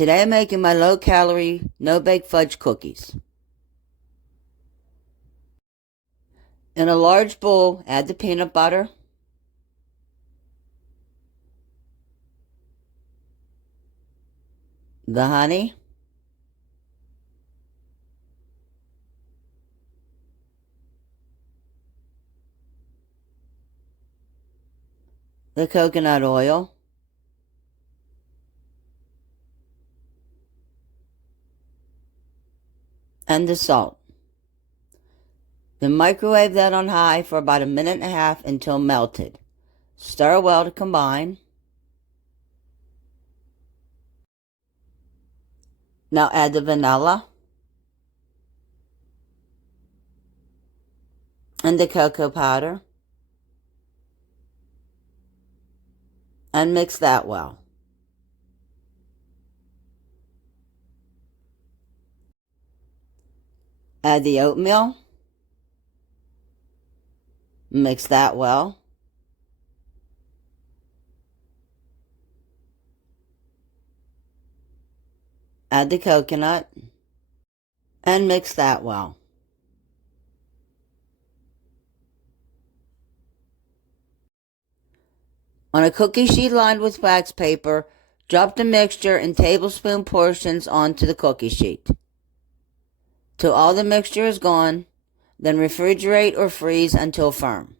Today I'm making my low-calorie, no-bake fudge cookies. In a large bowl, add the peanut butter, the honey, the coconut oil, and the salt. Then microwave that on high for about 1.5 minutes until melted. Stir well to combine. Now add the vanilla and the cocoa powder and mix that well. Add the oatmeal, mix that well. Add the coconut and mix that well. On a cookie sheet lined with wax paper, drop the mixture in tablespoon portions onto the cookie sheet. Till all the mixture is gone, then refrigerate or freeze until firm.